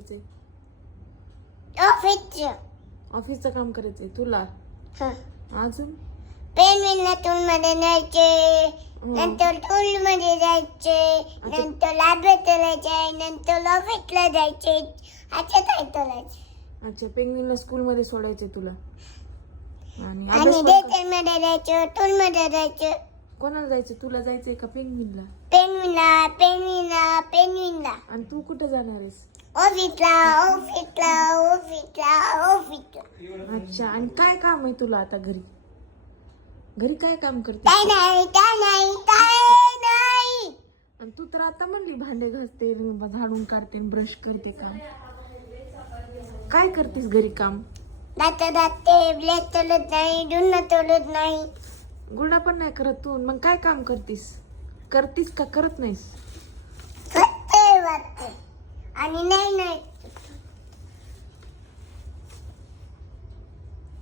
करायचंय? ऑफिसचं काम करायचंय तुला. अजून पेनविनला टूल मध्ये न्यायचे, नंतर टूल मध्ये जायचे, नंतर लॅबरेट करायचे, नंतर ऑफिसला जायचे. अच्छा काय करायचे? अच्छा, पेंग्विनला स्कूल मध्ये सोडायचे तुला. आणि आणि डेटर मध्ये जायचं, टूल मध्ये जायचं. कोणाला जायचं? तुला जायचंय का पेंग्विनला? पेनविनला पेनविनला पेनविनला. आणि तू कुठे जाणार आहेस? ऑफिसला ऑफिसला ऑफिसला ऑफिसला. अच्छा, आणि काय काम आहे तुला आता घरी? घरी काय काम करते? काय नाही काय नाही काय नाही. आणि तू तर आता म्हणली भांडे घासते, झाडून काढते, ब्रश करते. काम काय करतेस घरी काम? दात दाते ब्लेड तोलत नाही, धुणं तोलत नाही. गुडा पण नाही करत तू. मग काय काम करतीस? करतीस का करत नाहीस? करते वाटते आणि नाही